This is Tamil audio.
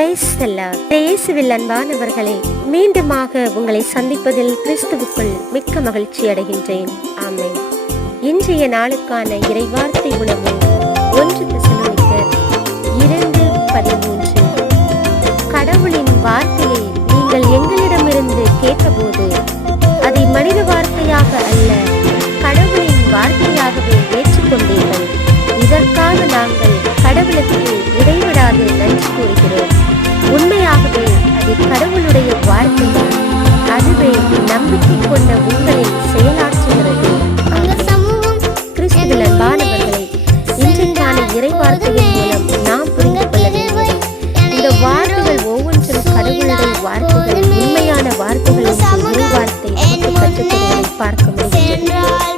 இயேசுவில் அன்பானவர்களே, மீண்டுமாக உங்களை சந்திப்பதில் கிறிஸ்துவுக்குள் மிக்க மகிழ்ச்சி அடைகின்றேன். ஆமென். இன்றைய நாளுக்கான இறைவார்த்தை உணவு 1 தெசலோனிக்கர் 2:13. கடவுளின் வார்த்தையை நீங்கள் எங்களிடமிருந்து கேட்டபோது அதை மனித வார்த்தையாக அல்ல, கடவுளின் வார்த்தையாகவே ஏற்றுக்கொண்டீர்கள். இதற்காக நாங்கள் கடவுளுக்கு இடைவிடாது நன்றி கூறுகிறோம். உண்மையாகவே அது கடவுளுடைய வார்த்தை, அதுவே நம்பிக்கை கொண்ட உங்களில் செயலாற்றுகிறது. கிறிஸ்துவில் அன்பானவர்களை, இன்றைக்கான இறைவார்த்தையின் மூலம் நாம் புரிந்து கொள்ள வேண்டும். இந்த வார்த்தைகள் ஒவ்வொன்றும் கடவுளுடைய வார்த்தைகள், உண்மையான வார்த்தைகள் என்று வார்த்தை நமக்கு கற்றுத்தருவதை பார்க்க முடியும்.